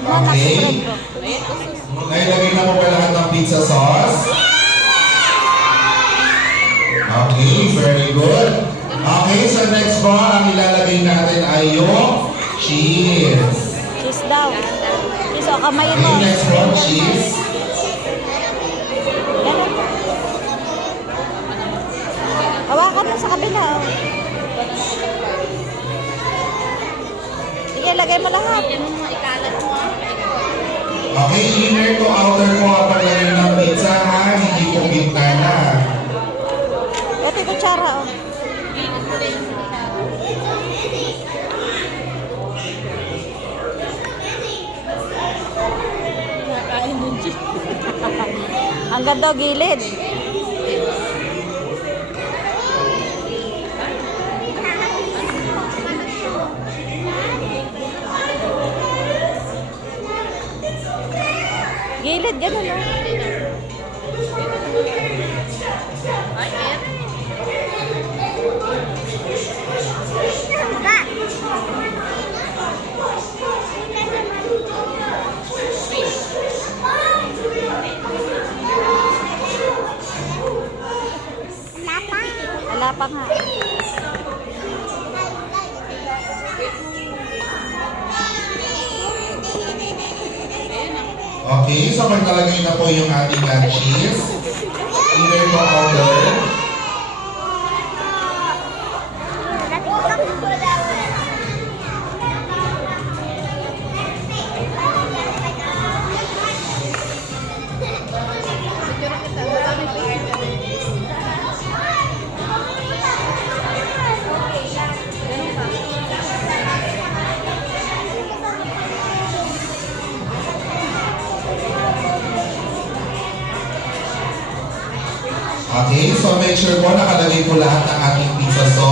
Spread mo, Okay. spread mo. Nailagay na po ba lahat ng pizza sauce? Okay, very good. Okay, so next po, ang ilalagay natin ay yung cheese. Cheese daw. Cheese, o kamay mo. Okay, next po, cheese. Ganun. Hawakan mo sa kabila. Oh. Sige, lagay mo lahat. Okay, inner to outer po ang paglagay ng pizza ha, hindi po bintana. Ito yung kutsara, oh. Hanggang daw gilid. Gilid, ganun, oh. Wala pa nga. Okay, so maglalagay na po yung ating cheese. Inner to outer. Okay, so make sure po nakalagay po lahat ng ating pizza sauce.